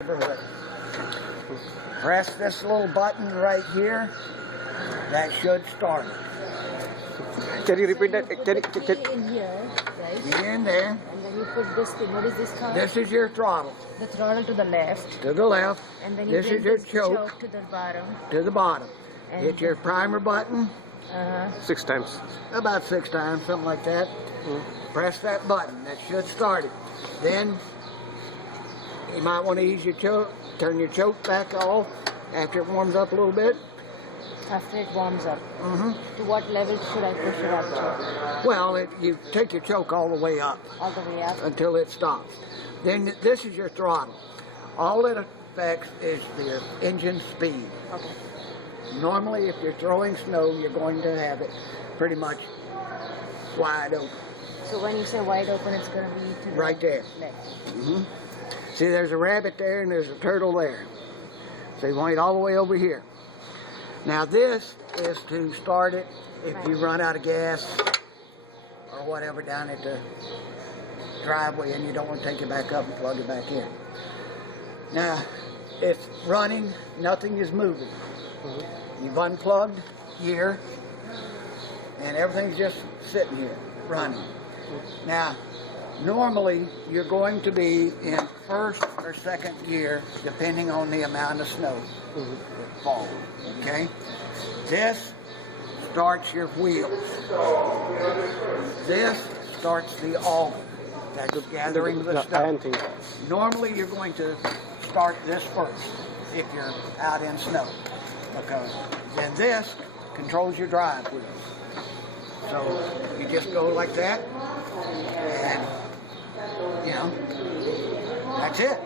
neighborhood. Press this little button right here. That should start it. Can you repeat that? Can in here, right? Get in there. And then you put this thing. What is this called? This is your throttle. The throttle to the left. To the left. And then you This bring is your this choke. to the bottom. To the bottom. And Hit your primer button. 6 times. About 6 times, something like that. Press that button. That should start it. Then you might want to ease your choke. Turn your choke back off after it warms up a little bit. After it warms up. To what level should I push it up to? Well, you take your choke all the way up All the way up? until it stops. Then this is your throttle. All it affects is the engine speed. Okay. Normally, if you're throwing snow, you're going to have it pretty much wide open. So when you say wide open, it's going to be to the Right there. left. See, there's a rabbit there and there's a turtle there. So you want it all the way over here. Now this is to start it if you run out of gas or whatever down at the driveway and you don't want to take it back up and plug it back in. Now, it's running, nothing is moving. You've unplugged here and everything's just sitting here, running. Now, normally you're going to be in first or second gear depending on the amount of snow that falls, okay? This starts your wheels. This starts the auger that's gathering the iron snow. thing. Normally you're going to start this first if you're out in snow, because then this controls your drive wheels. So you just go like that and you know, that's it.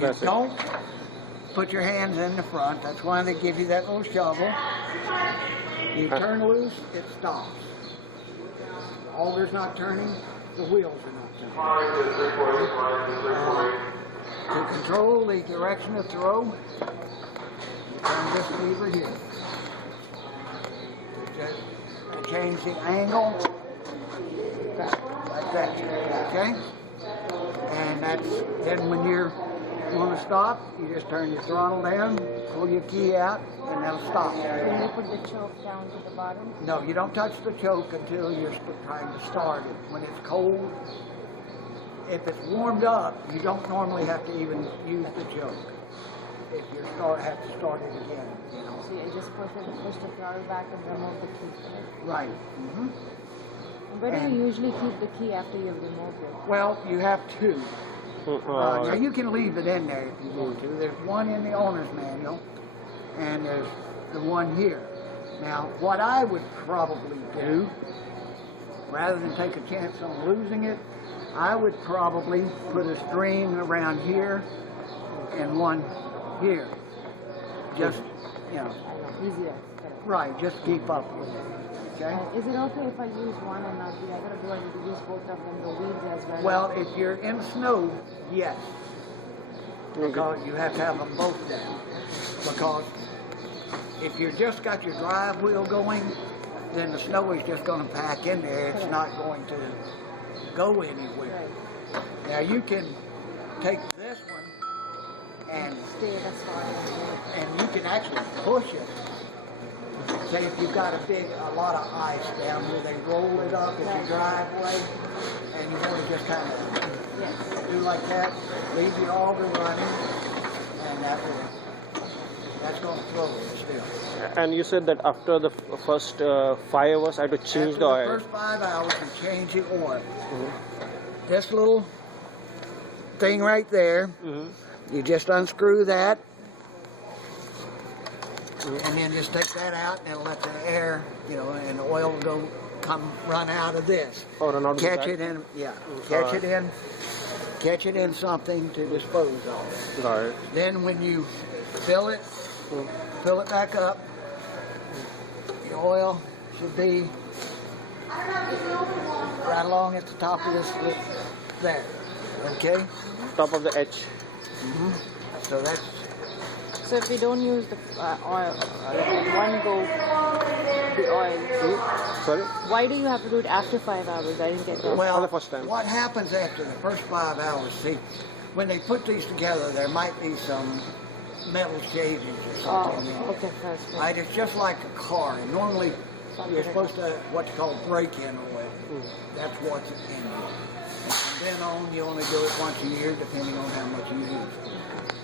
That's it. Don't put your hands in the front. That's why they give you that little shovel. You turn loose, it stops. Auger's not turning, the wheels are not turning. To control the direction of throw, you turn this lever here. To change the angle, like that, okay? And then when you want to stop, you just turn your throttle down, pull your key out, and that'll stop. When you put the choke down to the bottom? No, you don't touch the choke until you're trying to start it. When it's cold, if it's warmed up, you don't normally have to even use the choke. If you have to start it again, you know. So you just push the throttle back and remove the key. Right. And where do you usually keep the key after you've removed it? Well, you have two. Now you can leave it in there if you want to. There's one in the owner's manual, and there's the one here. Now, what I would probably do, rather than take a chance on losing it, I would probably put a string around here and one here. Just, you know. Easier. Right, just keep up with it. Okay? Is it okay if I use one and not the other? Do I need to use both of them, the wheels as well? Well, if you're in snow, yes. Because you have to have them both down. Because if you just got your drive wheel going, then the snow is just going to pack in there. It's not going to go anywhere. Now you can take this one and you can actually push it. Say if you've got a lot of ice down here, they roll it up in your driveway, and you want to just kind of do like that, leave your auger running, and that's going to throw it still. And you said that after the first 5 hours, I had to change the oil. After the first 5 hours, you change the oil. This little thing right there, you just unscrew that, and then just take that out, and it'll let the air, you know, and the oil will run out of this. Oh, run out of catch the it in, catch it in something to dispose of. Right. Then when you fill it back up, the oil should be right along at the top of this there. Okay? Top of the edge. So that's. So if we don't use the oil, one go, the oil, Sorry? why do you have to do it after 5 hours? I didn't get that. Well, the first time. what happens after the first 5 hours, see, when they put these together, there might be some metal shavings or something in it. Okay, first. Right, it's just like a car. And normally, you're supposed to what's called break-in oil. That's what's in it. And from then on, you only do it once a year, depending on how much you use.